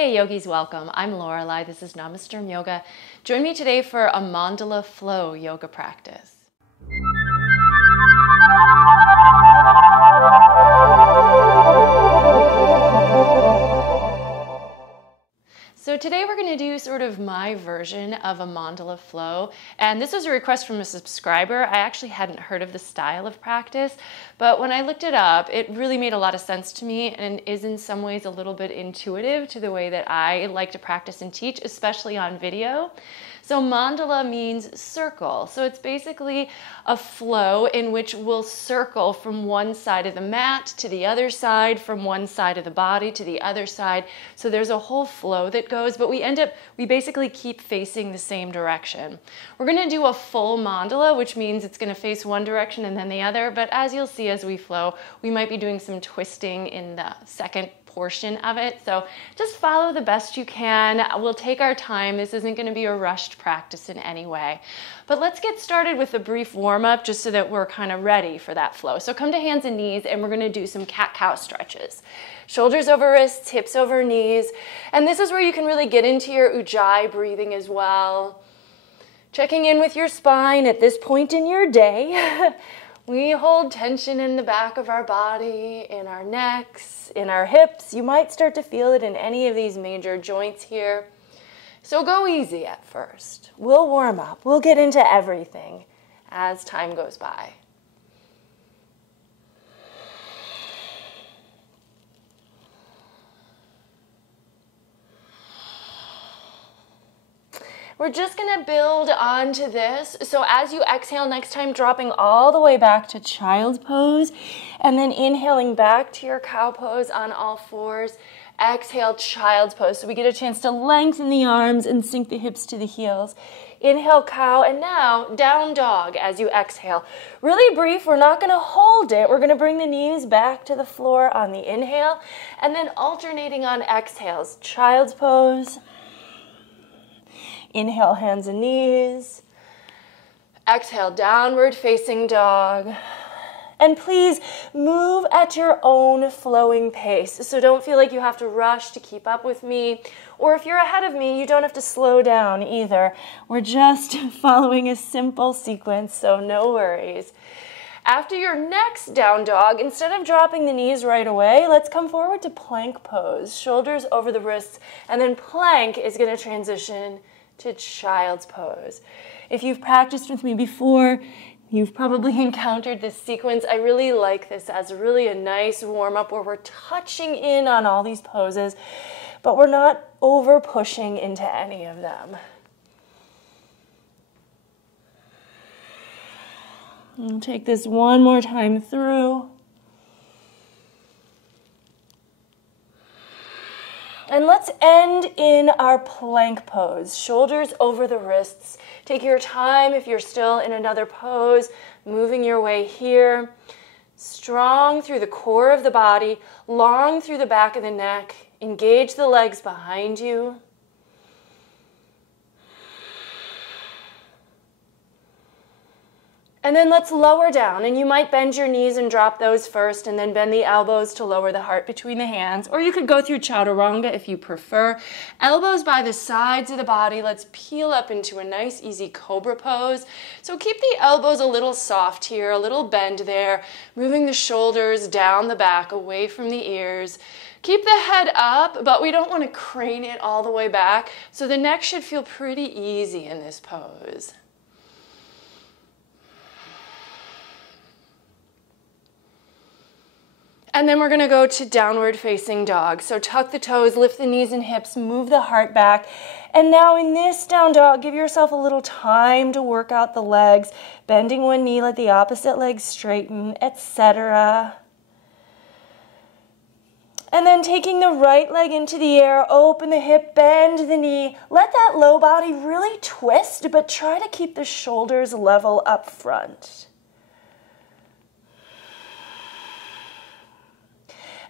Hey yogis, welcome. I'm Lorelei. This is Namasturm Yoga. Join me today for a Mandala Flow Yoga practice. So today we're going to do sort of my version of a mandala flow, and this was a request from a subscriber. I actually hadn't heard of the style of practice, but when I looked it up, it really made a lot of sense to me and is in some ways a little bit intuitive to the way that I like to practice and teach, especially on video. So mandala means circle. So it's basically a flow in which we'll circle from one side of the mat to the other side, from one side of the body to the other side. So there's a whole flow that goes, but we basically keep facing the same direction. We're going to do a full mandala, which means it's going to face one direction and then the other. But as you'll see as we flow, we might be doing some twisting in the second portion of it. So just follow the best you can. We'll take our time. This isn't going to be a rushed practice in any way. But let's get started with a brief warm-up just so that we're kind of ready for that flow. So come to hands and knees and we're going to do some cat-cow stretches. Shoulders over wrists, hips over knees. And this is where you can really get into your ujjayi breathing as well. Checking in with your spine at this point in your day. We hold tension in the back of our body, in our necks, in our hips. You might start to feel it in any of these major joints here. So go easy at first. We'll warm up. We'll get into everything as time goes by. We're just going to build onto this. So as you exhale next time, dropping all the way back to child's pose, and then inhaling back to your cow pose on all fours. Exhale, child's pose. So we get a chance to lengthen the arms and sink the hips to the heels. Inhale, cow, and now down dog as you exhale. Really brief, we're not going to hold it. We're going to bring the knees back to the floor on the inhale, and then alternating on exhales. Child's pose. Inhale, hands and knees. Exhale, downward facing dog. And please move at your own flowing pace. So don't feel like you have to rush to keep up with me. Or if you're ahead of me, you don't have to slow down either. We're just following a simple sequence, so no worries. After your next down dog, instead of dropping the knees right away, let's come forward to plank pose. Shoulders over the wrists, and then plank is going to transition to child's pose. If you've practiced with me before, you've probably encountered this sequence. I really like this as really a nice warm-up where we're touching in on all these poses, but we're not over pushing into any of them. I'll take this one more time through. And let's end in our plank pose. Shoulders over the wrists. Take your time if you're still in another pose, moving your way here. Strong through the core of the body, long through the back of the neck. Engage the legs behind you. And then let's lower down, and you might bend your knees and drop those first, and then bend the elbows to lower the heart between the hands. Or you could go through chaturanga if you prefer. Elbows by the sides of the body. Let's peel up into a nice, easy cobra pose. So keep the elbows a little soft here, a little bend there, moving the shoulders down the back, away from the ears. Keep the head up, but we don't want to crane it all the way back. So the neck should feel pretty easy in this pose. And then we're going to go to downward facing dog. So tuck the toes, lift the knees and hips, move the heart back. And now in this down dog, give yourself a little time to work out the legs, bending one knee, let the opposite leg straighten, etc. And then taking the right leg into the air, open the hip, bend the knee. Let that low body really twist, but try to keep the shoulders level up front.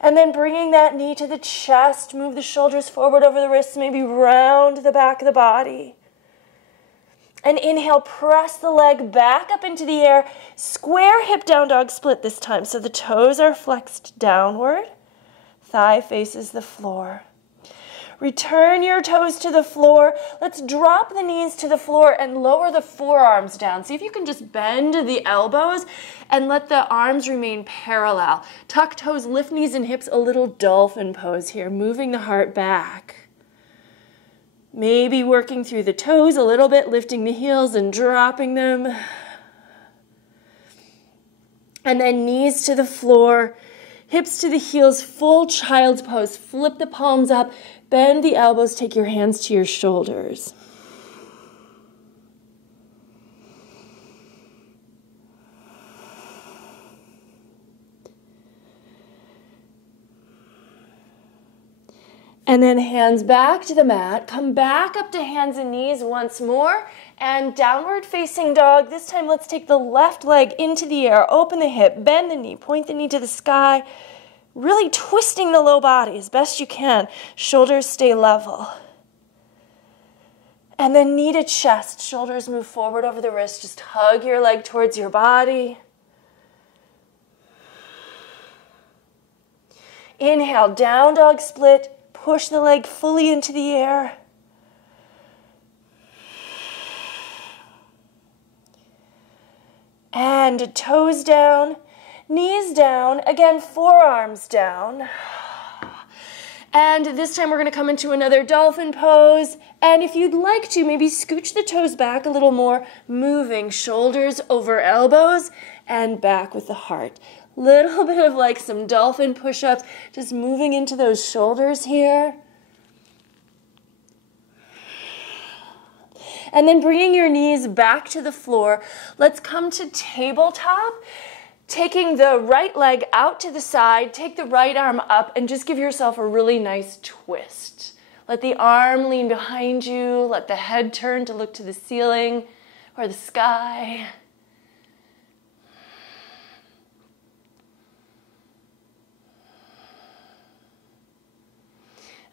And then bringing that knee to the chest, move the shoulders forward over the wrists, maybe round the back of the body. And inhale, press the leg back up into the air. Square hip down dog split this time. So the toes are flexed downward. Thigh faces the floor. Return your toes to the floor. Let's drop the knees to the floor and lower the forearms down. See if you can just bend the elbows and let the arms remain parallel. Tuck toes, lift knees and hips, a little dolphin pose here, moving the heart back. Maybe working through the toes a little bit, lifting the heels and dropping them. And then knees to the floor, hips to the heels, full child's pose. Flip the palms up, bend the elbows, take your hands to your shoulders. And then hands back to the mat. Come back up to hands and knees once more. And downward facing dog. This time let's take the left leg into the air. Open the hip, bend the knee, point the knee to the sky. Really twisting the low body as best you can. Shoulders stay level. And then knee to chest. Shoulders move forward over the wrist. Just hug your leg towards your body. Inhale, down dog split. Push the leg fully into the air. And toes down, knees down. Again, forearms down. And this time we're going to come into another dolphin pose. And if you'd like to, maybe scooch the toes back a little more, moving shoulders over elbows and back with the heart. Little bit of like some dolphin push-ups, just moving into those shoulders here. And then bringing your knees back to the floor. Let's come to tabletop. Taking the right leg out to the side, take the right arm up and just give yourself a really nice twist. Let the arm lean behind you. Let the head turn to look to the ceiling or the sky.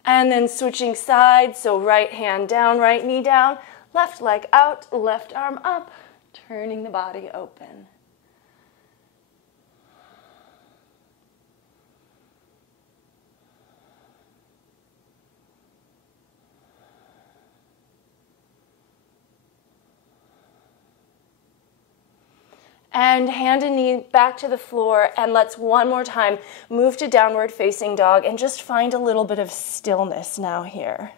And then switching sides, so right hand down, right knee down, left leg out, left arm up, turning the body open. And hand and knee back to the floor, and let's one more time move to downward facing dog and just find a little bit of stillness now here.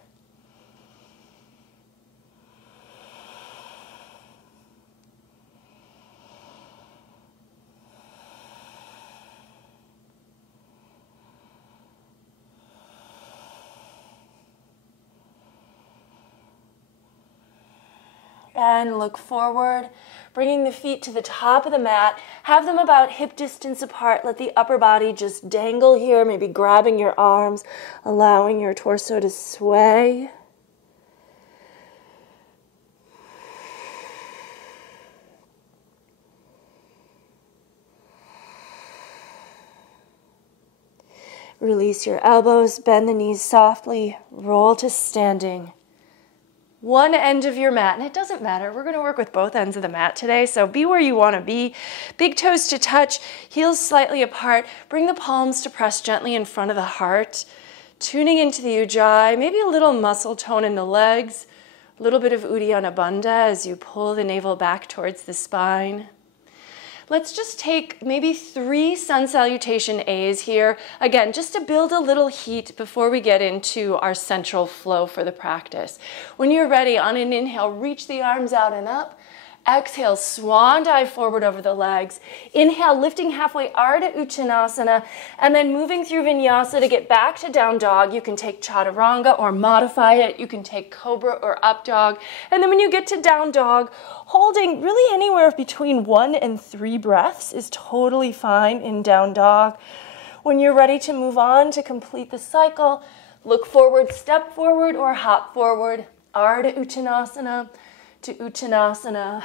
And look forward, bringing the feet to the top of the mat. Have them about hip distance apart. Let the upper body just dangle here, maybe grabbing your arms, allowing your torso to sway. Release your elbows, bend the knees softly, roll to standing. One end of your mat, and it doesn't matter. We're going to work with both ends of the mat today, so be where you want to be. Big toes to touch, heels slightly apart. Bring the palms to press gently in front of the heart. Tuning into the ujjayi, maybe a little muscle tone in the legs. A little bit of Uddiyana Bandha as you pull the navel back towards the spine. Let's just take maybe 3 sun salutation A's here. Again, just to build a little heat before we get into our central flow for the practice. When you're ready, on an inhale, reach the arms out and up. Exhale, swan dive forward over the legs. Inhale, lifting halfway, Ardha Uttanasana, and then moving through Vinyasa to get back to down dog. You can take Chaturanga or modify it. You can take Cobra or up dog. And then when you get to down dog, holding really anywhere between 1 and 3 breaths is totally fine in down dog. When you're ready to move on to complete the cycle, look forward, step forward, or hop forward. Ardha Uttanasana to Uttanasana.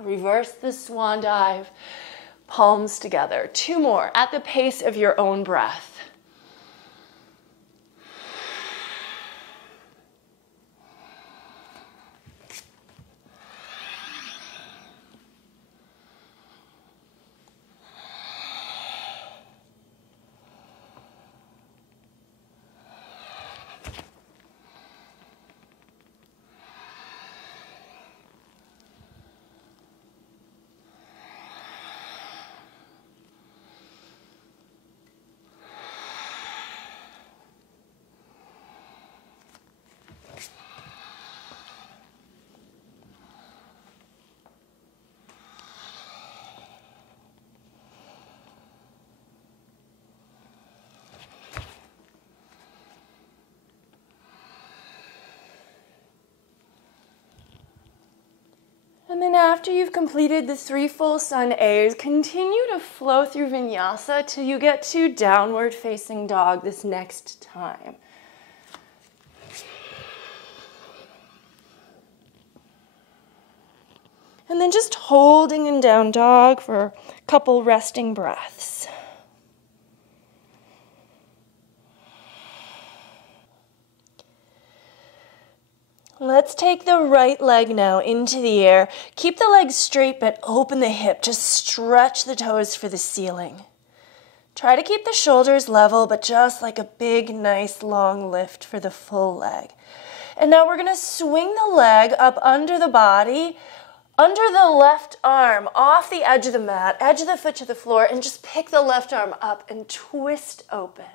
Reverse the swan dive. Palms together. 2 more at the pace of your own breath. And then after you've completed the 3 full sun A's, continue to flow through vinyasa till you get to downward facing dog this next time. And then just holding in down dog for a couple resting breaths. Let's take the right leg now into the air. Keep the legs straight, but open the hip. Just stretch the toes for the ceiling. Try to keep the shoulders level, but just like a big, nice, long lift for the full leg. And now we're going to swing the leg up under the body, under the left arm, off the edge of the mat, edge of the foot to the floor, and just pick the left arm up and twist open.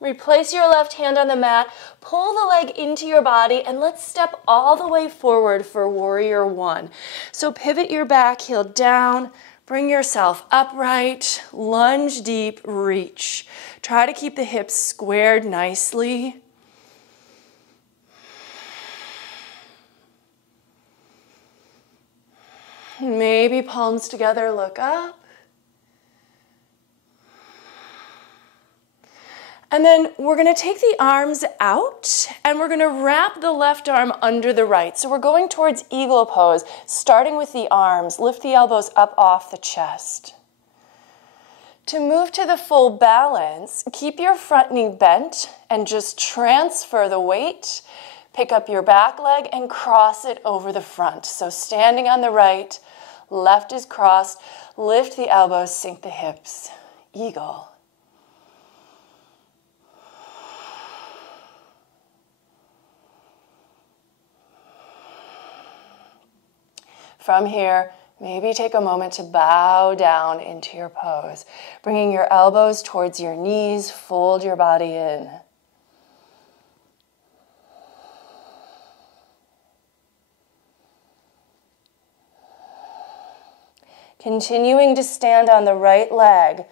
Replace your left hand on the mat, pull the leg into your body, and let's step all the way forward for warrior one. So pivot your back heel down, bring yourself upright, lunge deep, reach. Try to keep the hips squared nicely. Maybe palms together, look up. And then we're going to take the arms out and we're going to wrap the left arm under the right. So we're going towards eagle pose, starting with the arms. Lift the elbows up off the chest. To move to the full balance, keep your front knee bent and just transfer the weight. Pick up your back leg and cross it over the front. So standing on the right, left is crossed. Lift the elbows, sink the hips. Eagle. From here, maybe take a moment to bow down into your pose, bringing your elbows towards your knees, fold your body in. Continuing to stand on the right leg,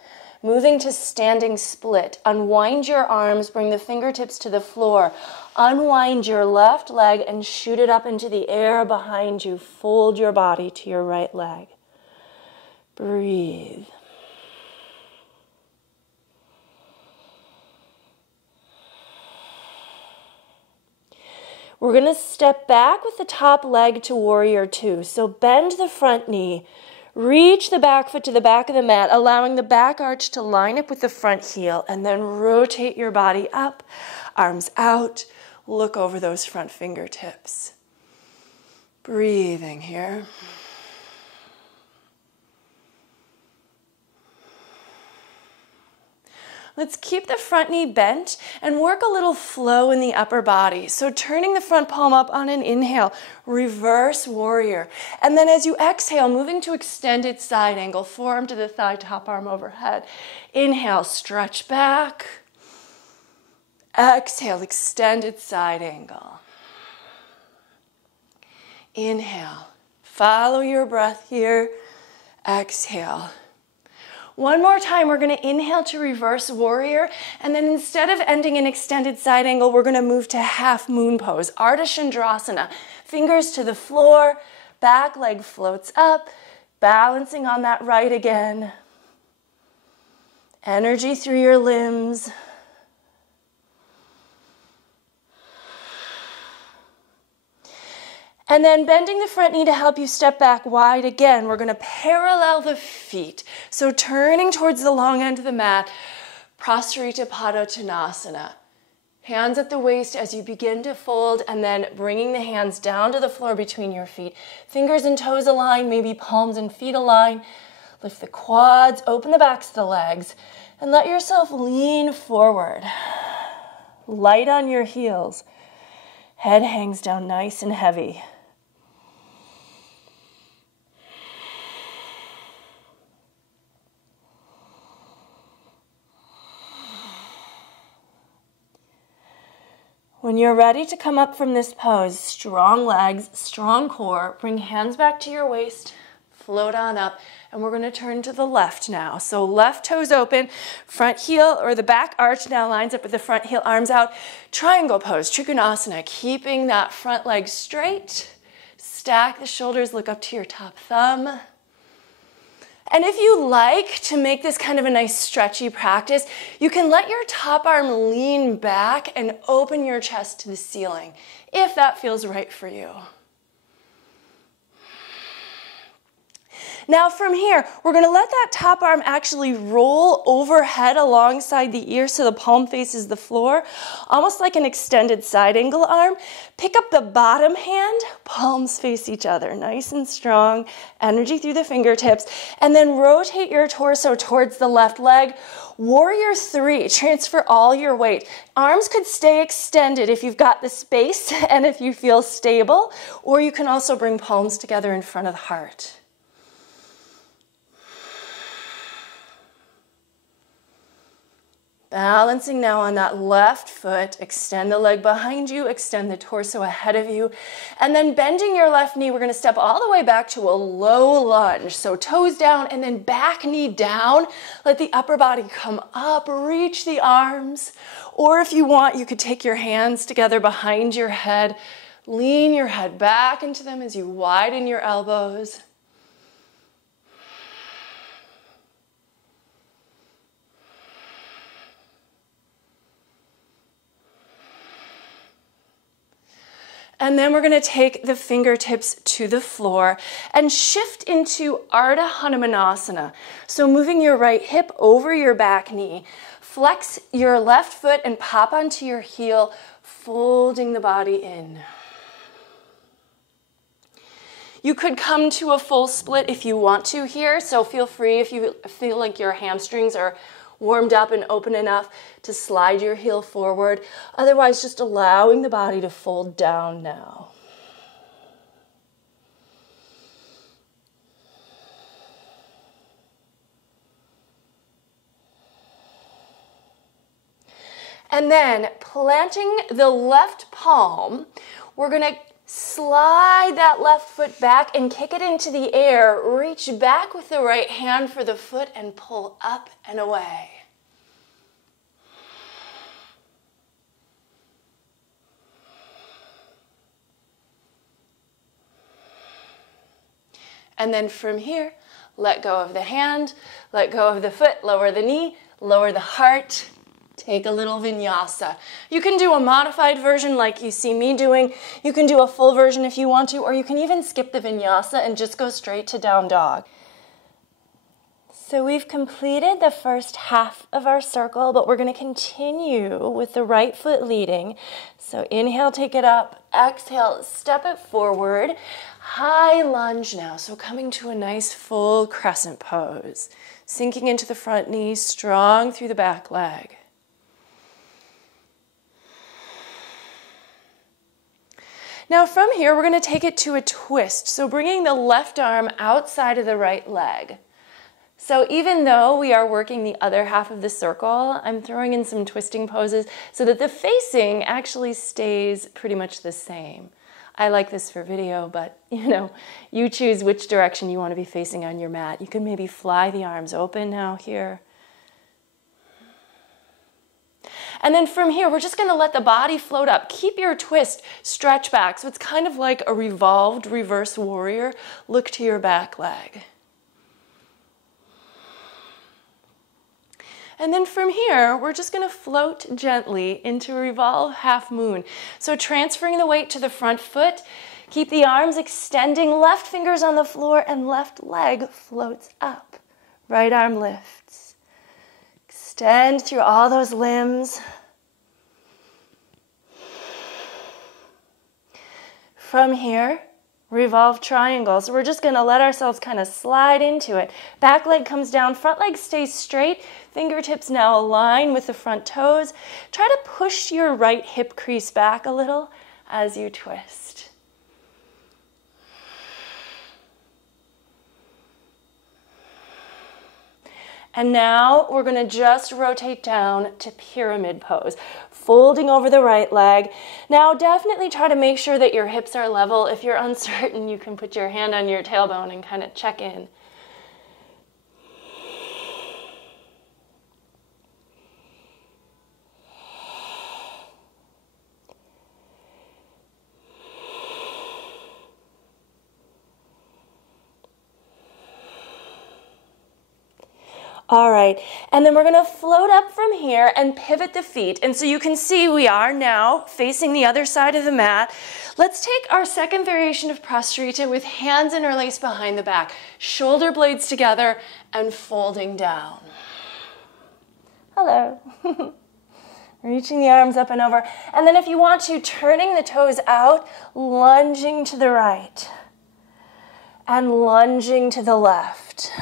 moving to standing split. Unwind your arms, bring the fingertips to the floor. Unwind your left leg and shoot it up into the air behind you. Fold your body to your right leg. Breathe. We're going to step back with the top leg to warrior two. So bend the front knee. Reach the back foot to the back of the mat, allowing the back arch to line up with the front heel, and then rotate your body up, arms out, look over those front fingertips. Breathing here. Let's keep the front knee bent and work a little flow in the upper body. So turning the front palm up on an inhale, reverse warrior. And then as you exhale, moving to extended side angle, forearm to the thigh, top arm overhead. Inhale, stretch back. Exhale, extended side angle. Inhale, follow your breath here. Exhale. One more time, we're going to inhale to reverse warrior, and then instead of ending in extended side angle, we're going to move to half moon pose, Ardha Chandrasana. Fingers to the floor, back leg floats up, balancing on that right again. Energy through your limbs. And then bending the front knee to help you step back wide again. We're going to parallel the feet. So turning towards the long end of the mat, Prasarita Padottanasana. Hands at the waist as you begin to fold, and then bringing the hands down to the floor between your feet. Fingers and toes align, maybe palms and feet align. Lift the quads, open the backs of the legs, and let yourself lean forward. Light on your heels. Head hangs down nice and heavy. When you're ready to come up from this pose, strong legs, strong core, bring hands back to your waist, float on up, and we're gonna turn to the left now. So left toes open, front heel or the back arch now lines up with the front heel, arms out. Triangle pose, Trikonasana, keeping that front leg straight. Stack the shoulders, look up to your top thumb. And if you like to make this kind of a nice stretchy practice, you can let your top arm lean back and open your chest to the ceiling, if that feels right for you. Now from here, we're gonna let that top arm actually roll overhead alongside the ear so the palm faces the floor, almost like an extended side angle arm. Pick up the bottom hand, palms face each other, nice and strong, energy through the fingertips, and then rotate your torso towards the left leg. Warrior 3, transfer all your weight. Arms could stay extended if you've got the space and if you feel stable, or you can also bring palms together in front of the heart. Balancing now on that left foot, extend the leg behind you, extend the torso ahead of you, and then bending your left knee, we're gonna step all the way back to a low lunge. So toes down and then back knee down. Let the upper body come up, reach the arms. Or if you want, you could take your hands together behind your head, lean your head back into them as you widen your elbows. And then we're gonna take the fingertips to the floor and shift into Ardha Hanumanasana. So moving your right hip over your back knee, flex your left foot and pop onto your heel, folding the body in. You could come to a full split if you want to here, so feel free if you feel like your hamstrings are warmed up and open enough to slide your heel forward. Otherwise, just allowing the body to fold down now. And then planting the left palm, we're gonna slide that left foot back and kick it into the air. Reach back with the right hand for the foot and pull up and away. And then from here, let go of the hand, let go of the foot, lower the knee, lower the heart. Take a little vinyasa. You can do a modified version like you see me doing. You can do a full version if you want to, or you can even skip the vinyasa and just go straight to down dog. So we've completed the first half of our circle, but we're going to continue with the right foot leading. So inhale, take it up. Exhale, step it forward. High lunge now. So coming to a nice full crescent pose. Sinking into the front knee, strong through the back leg. Now from here, we're going to take it to a twist. So bringing the left arm outside of the right leg. So even though we are working the other half of the circle, I'm throwing in some twisting poses so that the facing actually stays pretty much the same. I like this for video, but you choose which direction you want to be facing on your mat. You can maybe fly the arms open now here. And then from here, we're just going to let the body float up. Keep your twist, stretch back. So it's kind of like a revolved reverse warrior. Look to your back leg. And then from here, we're just going to float gently into a revolve half moon. So transferring the weight to the front foot, keep the arms extending, left fingers on the floor, and left leg floats up. Right arm lifts. Extend through all those limbs. From here, revolve triangle. So we're just going to let ourselves kind of slide into it. Back leg comes down, front leg stays straight. Fingertips now align with the front toes. Try to push your right hip crease back a little as you twist. And now we're going to just rotate down to pyramid pose, folding over the right leg. Now definitely try to make sure that your hips are level. If you're uncertain, you can put your hand on your tailbone and kind of check in. All right, and then we're gonna float up from here and pivot the feet. And so you can see we are now facing the other side of the mat. Let's take our second variation of Prastrita with hands interlaced behind the back, shoulder blades together and folding down. Hello. Reaching the arms up and over. And then if you want to, turning the toes out, lunging to the right and lunging to the left.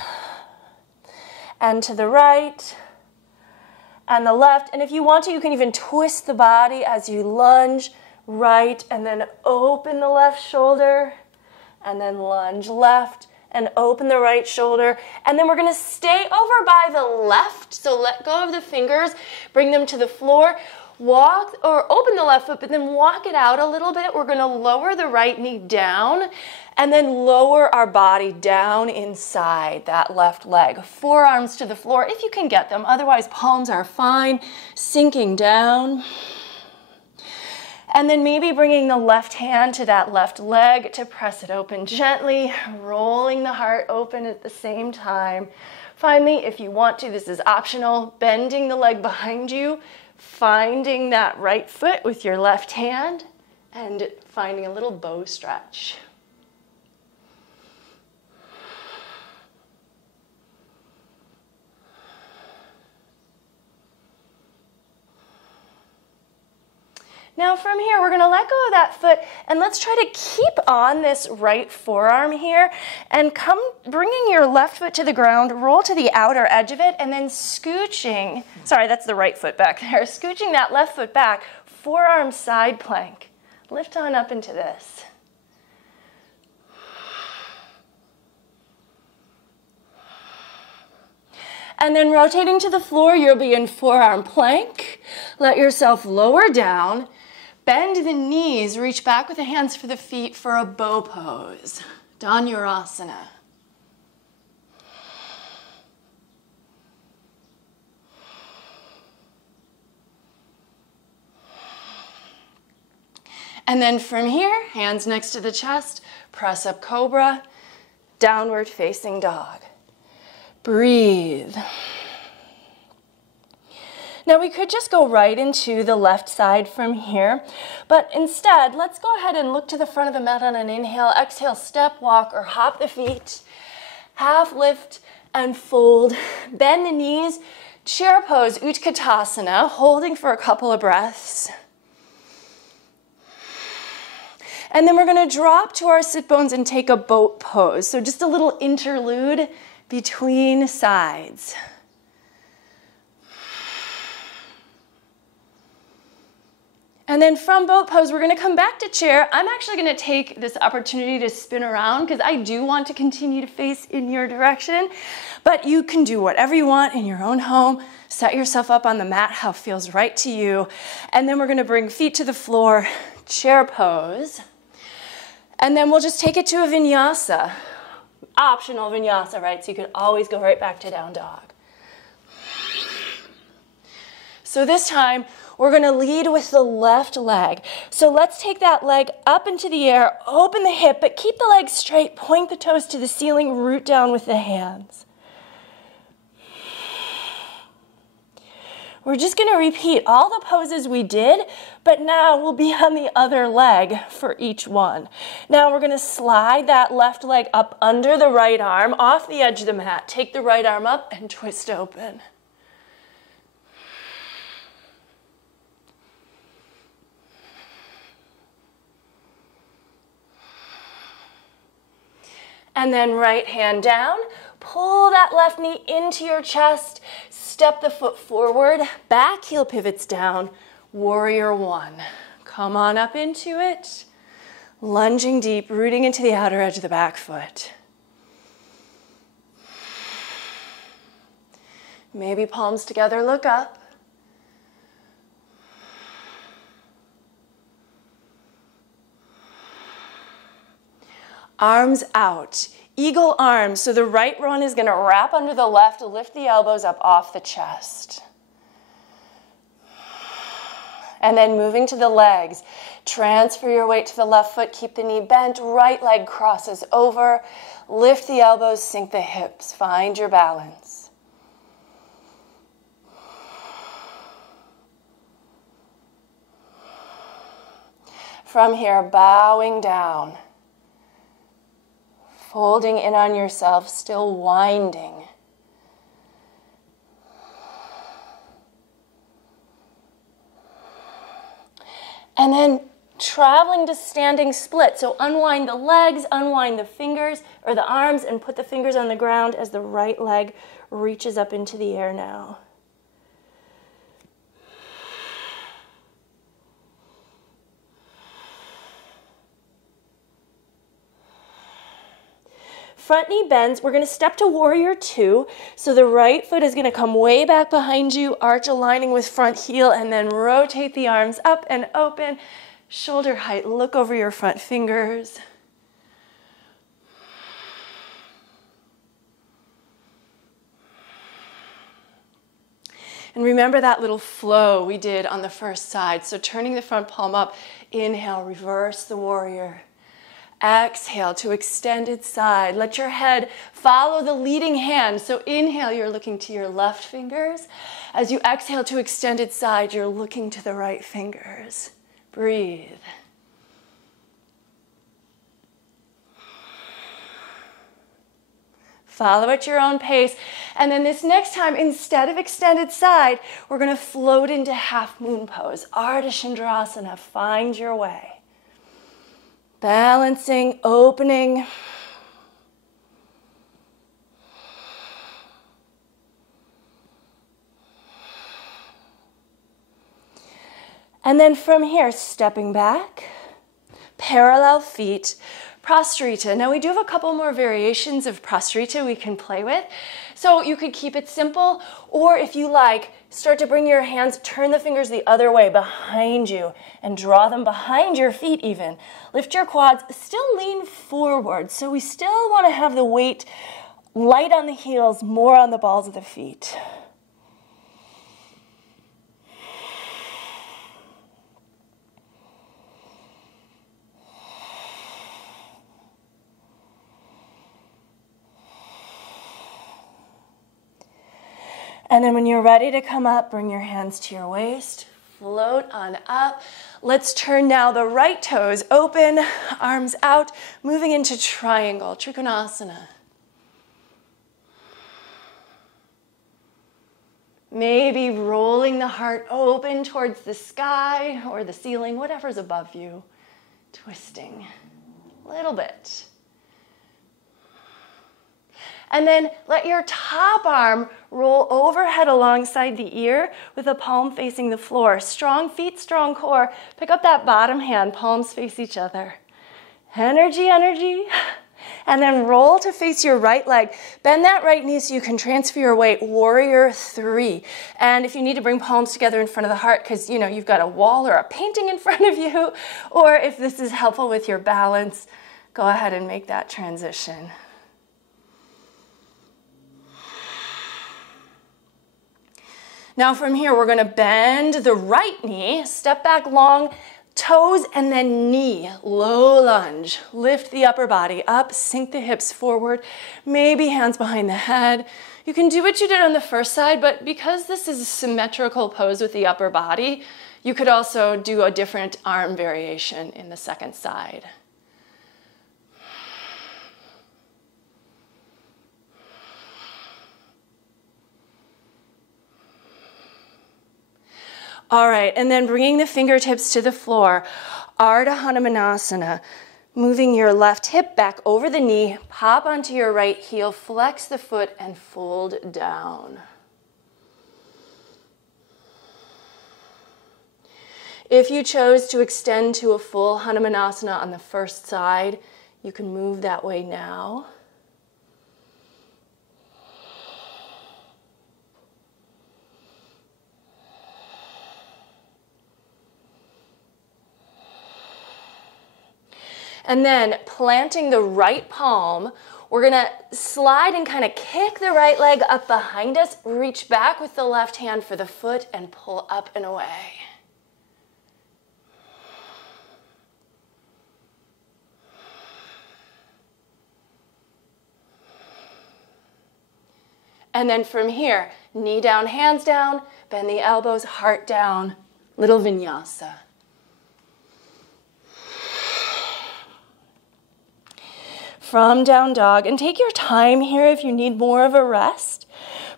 And to the right, and the left. And if you want to, you can even twist the body as you lunge right, and then open the left shoulder, and then lunge left, and open the right shoulder. And then we're gonna stay over by the left, so let go of the fingers, bring them to the floor, walk, or open the left foot, but then walk it out a little bit. We're gonna lower the right knee down, and then lower our body down inside that left leg. Forearms to the floor if you can get them. Otherwise, palms are fine. Sinking down. And then maybe bringing the left hand to that left leg to press it open gently, rolling the heart open at the same time. Finally, if you want to, this is optional, bending the leg behind you, finding that right foot with your left hand, and finding a little bow stretch. Now from here, we're gonna let go of that foot and let's try to keep on this right forearm here and come bringing your left foot to the ground, roll to the outer edge of it and then scooching, sorry, that's the right foot back there, scooching that left foot back, forearm side plank. Lift on up into this. And then rotating to the floor, you'll be in forearm plank. Let yourself lower down. Bend the knees, reach back with the hands for the feet for a bow pose. Dhanurasana. And then from here, hands next to the chest, press up cobra, downward facing dog. Breathe. Now we could just go right into the left side from here, but instead, let's go ahead and look to the front of the mat on an inhale. Exhale, step, walk, or hop the feet. Half lift and fold. Bend the knees. Chair pose, Utkatasana, holding for a couple of breaths. And then we're going to drop to our sit bones and take a boat pose. So just a little interlude between sides. And then from boat pose, we're going to come back to chair. I'm actually going to take this opportunity to spin around because I do want to continue to face in your direction. But you can do whatever you want in your own home. Set yourself up on the mat how it feels right to you. And then we're going to bring feet to the floor, chair pose. And then we'll just take it to a vinyasa. Optional vinyasa, right? So you can always go right back to down dog. So this time, we're going to lead with the left leg. So let's take that leg up into the air, open the hip, but keep the leg straight, point the toes to the ceiling, root down with the hands. We're just going to repeat all the poses we did, but now we'll be on the other leg for each one. Now we're going to slide that left leg up under the right arm, off the edge of the mat. Take the right arm up and twist open. And then right hand down, pull that left knee into your chest, step the foot forward, back heel pivots down, warrior one. Come on up into it, lunging deep, rooting into the outer edge of the back foot. Maybe palms together, look up. Arms out. Eagle arms. So the right one is going to wrap under the left, lift the elbows up off the chest. And then moving to the legs. Transfer your weight to the left foot. Keep the knee bent. Right leg crosses over. Lift the elbows, sink the hips. Find your balance. From here, bowing down. Folding in on yourself, still winding. And then traveling to standing split. So unwind the legs, unwind the fingers or the arms, and put the fingers on the ground as the right leg reaches up into the air now. Front knee bends. We're going to step to warrior two. So the right foot is going to come way back behind you, arch aligning with front heel, and then rotate the arms up and open. Shoulder height, look over your front fingers. And remember that little flow we did on the first side. So turning the front palm up, inhale, reverse the warrior. Exhale to extended side. Let your head follow the leading hand. So inhale, you're looking to your left fingers. As you exhale to extended side, you're looking to the right fingers. Breathe. Follow at your own pace. And then this next time, instead of extended side, we're going to float into half moon pose. Ardha Chandrasana. Find your way. Balancing, opening. And then from here, stepping back, parallel feet, Prasarita. Now we do have a couple more variations of Prasarita we can play with. So you could keep it simple, or if you like, start to bring your hands, turn the fingers the other way behind you and draw them behind your feet even. Lift your quads, still lean forward. So we still want to have the weight light on the heels, more on the balls of the feet. And then when you're ready to come up, bring your hands to your waist, float on up. Let's turn now the right toes open, arms out, moving into triangle, Trikonasana. Maybe rolling the heart open towards the sky or the ceiling, whatever's above you. Twisting a little bit. And then let your top arm roll overhead alongside the ear with the palm facing the floor. Strong feet, strong core. Pick up that bottom hand, palms face each other. Energy, energy. And then roll to face your right leg. Bend that right knee so you can transfer your weight. Warrior three. And if you need to bring palms together in front of the heart because you've got a wall or a painting in front of you, or if this is helpful with your balance, go ahead and make that transition. Now from here, we're going to bend the right knee, step back long, toes, and then knee, low lunge. Lift the upper body up, sink the hips forward, maybe hands behind the head. You can do what you did on the first side, but because this is a symmetrical pose with the upper body, you could also do a different arm variation in the second side. All right, and then bringing the fingertips to the floor, Ardha Hanumanasana. Moving your left hip back over the knee, pop onto your right heel, flex the foot, and fold down. If you chose to extend to a full Hanumanasana on the first side, you can move that way now. And then planting the right palm, we're gonna slide and kind of kick the right leg up behind us, reach back with the left hand for the foot and pull up and away. And then from here, knee down, hands down, bend the elbows, heart down, little vinyasa. From down dog, and take your time here if you need more of a rest.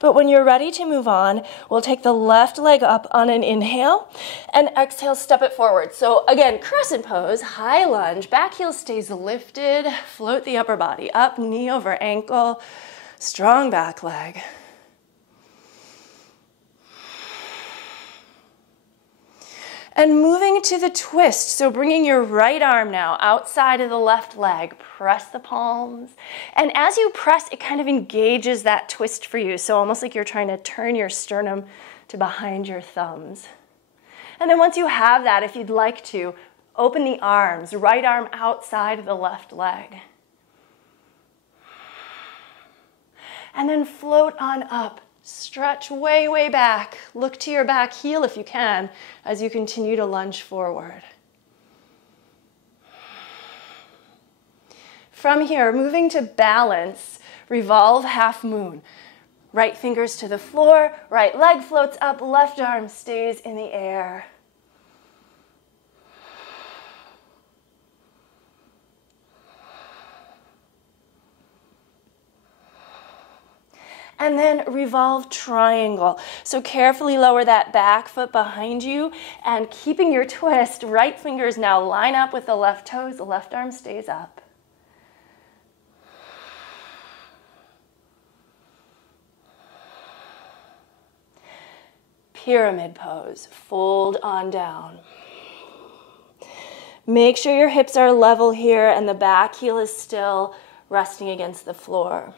But when you're ready to move on, we'll take the left leg up on an inhale and exhale, step it forward. So again, crescent pose, high lunge, back heel stays lifted, float the upper body up, knee over ankle, strong back leg. And moving to the twist, so bringing your right arm now outside of the left leg, press the palms. And as you press, it kind of engages that twist for you. So almost like you're trying to turn your sternum to behind your thumbs. And then once you have that, if you'd like to, open the arms, right arm outside of the left leg. And then float on up. Stretch way, way back. Look to your back heel if you can as you continue to lunge forward. From here, moving to balance, revolve half moon. Right fingers to the floor, right leg floats up, left arm stays in the air. And then revolve triangle. So carefully lower that back foot behind you and keeping your twist, right fingers now line up with the left toes, the left arm stays up. Pyramid pose, fold on down. Make sure your hips are level here and the back heel is still resting against the floor.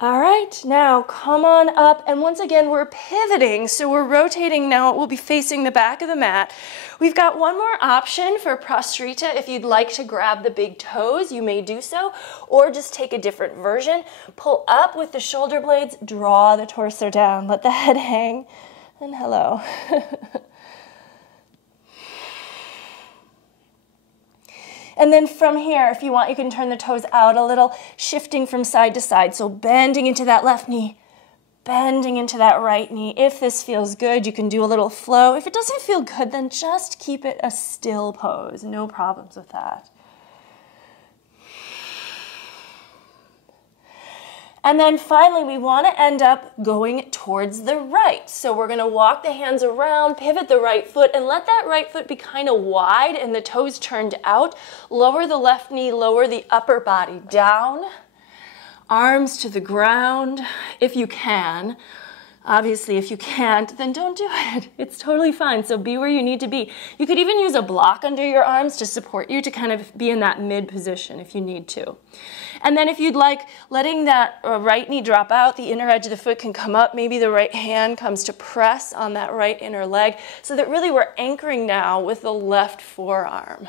All right, now come on up, and once again, we're pivoting, so we're rotating now. It will be facing the back of the mat. We've got one more option for Prasrita. If you'd like to grab the big toes, you may do so, or just take a different version. Pull up with the shoulder blades, draw the torso down, let the head hang, and hello. And then from here, if you want, you can turn the toes out a little, shifting from side to side. So bending into that left knee, bending into that right knee. If this feels good, you can do a little flow. If it doesn't feel good, then just keep it a still pose. No problems with that. And then finally, we want to end up going towards the right. So we're going to walk the hands around, pivot the right foot, and let that right foot be kind of wide and the toes turned out. Lower the left knee, lower the upper body down. Arms to the ground if you can. Obviously, if you can't, then don't do it. It's totally fine. So be where you need to be. You could even use a block under your arms to support you to kind of be in that mid position if you need to. And then if you'd like, letting that right knee drop out, the inner edge of the foot can come up. Maybe the right hand comes to press on that right inner leg so that really we're anchoring now with the left forearm.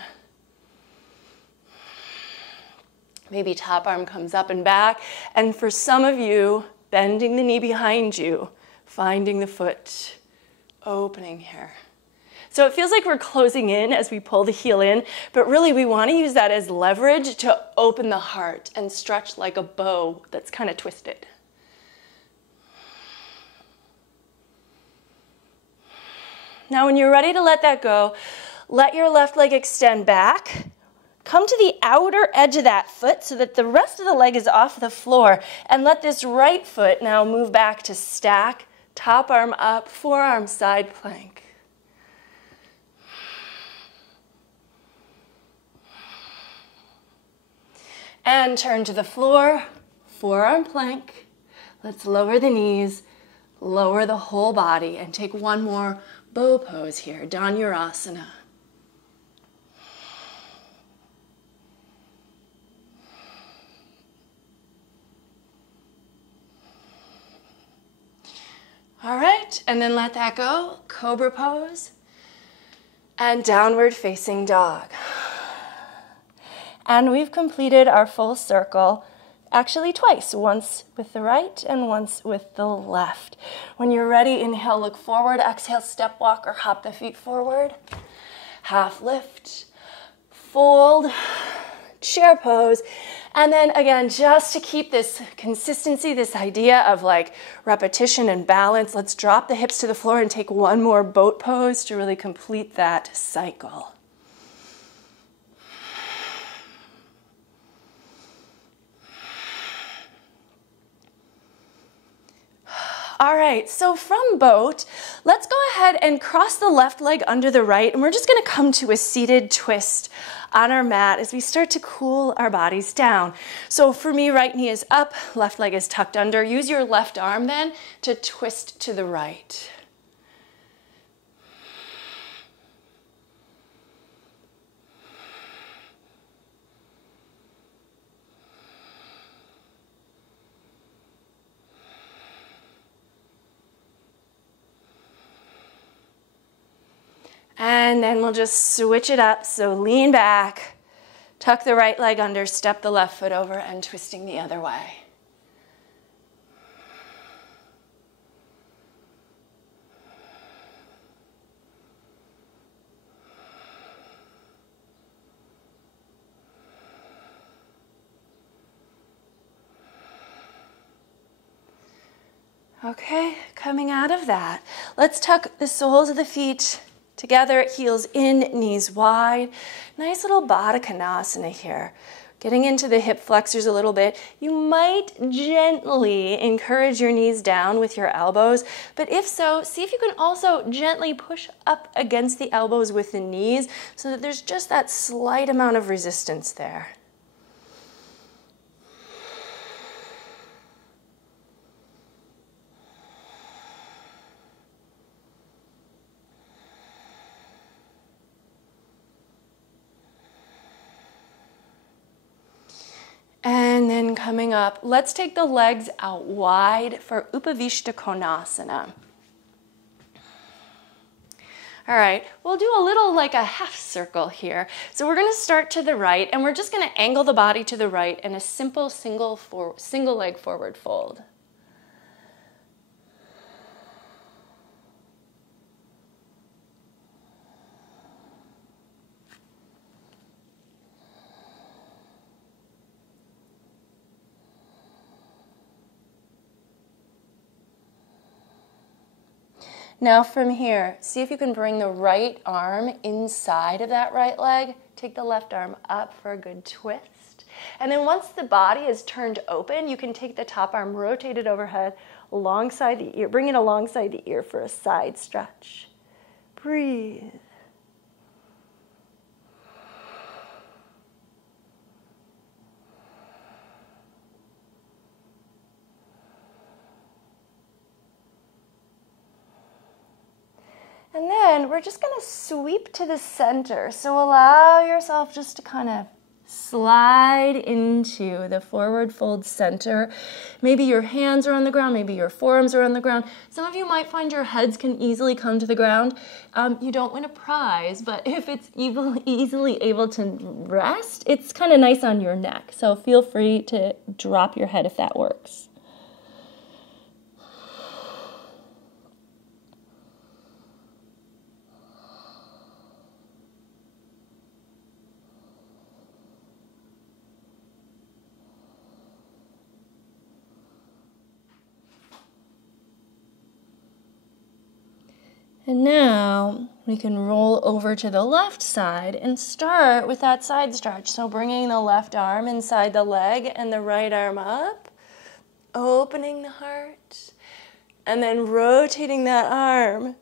Maybe top arm comes up and back. And for some of you, bending the knee behind you, finding the foot, opening here. So it feels like we're closing in as we pull the heel in, but really we want to use that as leverage to open the heart and stretch like a bow that's kind of twisted. Now when you're ready to let that go, let your left leg extend back. Come to the outer edge of that foot so that the rest of the leg is off the floor, and let this right foot now move back to stack, top arm up, forearm side plank. And turn to the floor, forearm plank. Let's lower the knees, lower the whole body, and take one more bow pose here, Dhanurasana. All right, and then let that go. Cobra pose and downward facing dog. And we've completed our full circle, actually twice, once with the right and once with the left. When you're ready, inhale, look forward. Exhale, step walk or hop the feet forward. Half lift, fold, chair pose. And then again, just to keep this consistency, this idea of like repetition and balance, let's drop the hips to the floor and take one more boat pose to really complete that cycle. All right, so from boat, let's go ahead and cross the left leg under the right, and we're just gonna come to a seated twist on our mat as we start to cool our bodies down. So for me, right knee is up, left leg is tucked under. Use your left arm then to twist to the right. And then we'll just switch it up. So lean back, tuck the right leg under, step the left foot over, and twisting the other way. Okay, coming out of that, let's tuck the soles of the feet together, heels in, knees wide. Nice little Baddha Konasana here. Getting into the hip flexors a little bit. You might gently encourage your knees down with your elbows, but if so, see if you can also gently push up against the elbows with the knees so that there's just that slight amount of resistance there. And then coming up, let's take the legs out wide for Upavishta Konasana. All right, we'll do a little like a half circle here. So we're gonna start to the right and we're just gonna angle the body to the right in a simple single leg forward fold. Now from here, see if you can bring the right arm inside of that right leg. Take the left arm up for a good twist. And then once the body is turned open, you can take the top arm, rotate it overhead alongside the ear, bring it alongside the ear for a side stretch. Breathe. And then we're just going to sweep to the center. So allow yourself just to kind of slide into the forward fold center. Maybe your hands are on the ground, maybe your forearms are on the ground. Some of you might find your heads can easily come to the ground. You don't win a prize, but if it's easily able to rest, it's kind of nice on your neck. So feel free to drop your head if that works. And now we can roll over to the left side and start with that side stretch. So bringing the left arm inside the leg and the right arm up, opening the heart, and then rotating that arm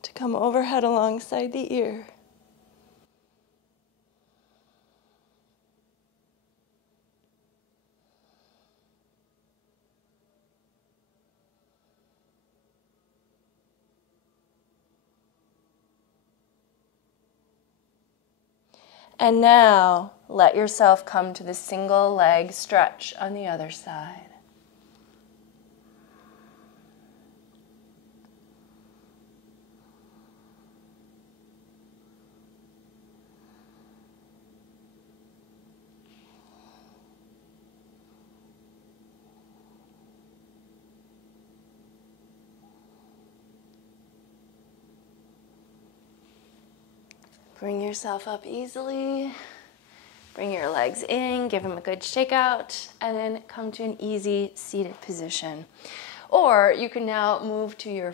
to come overhead alongside the ear. And now let yourself come to the single leg stretch on the other side. Bring yourself up easily. Bring your legs in, give them a good shake out, and then come to an easy seated position. Or you can now move to the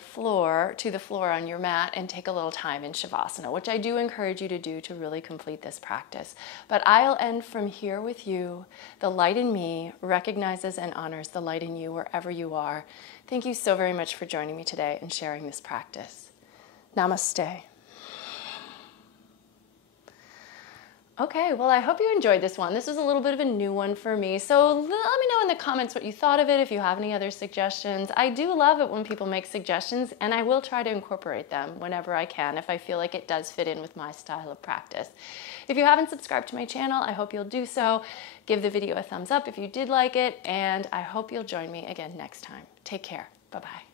floor on your mat and take a little time in Shavasana, which I do encourage you to do to really complete this practice. But I'll end from here with you. The light in me recognizes and honors the light in you wherever you are. Thank you so very much for joining me today and sharing this practice. Namaste. Okay, well, I hope you enjoyed this one. This was a little bit of a new one for me. So let me know in the comments what you thought of it, if you have any other suggestions. I do love it when people make suggestions, and I will try to incorporate them whenever I can if I feel like it does fit in with my style of practice. If you haven't subscribed to my channel, I hope you'll do so. Give the video a thumbs up if you did like it, and I hope you'll join me again next time. Take care. Bye-bye.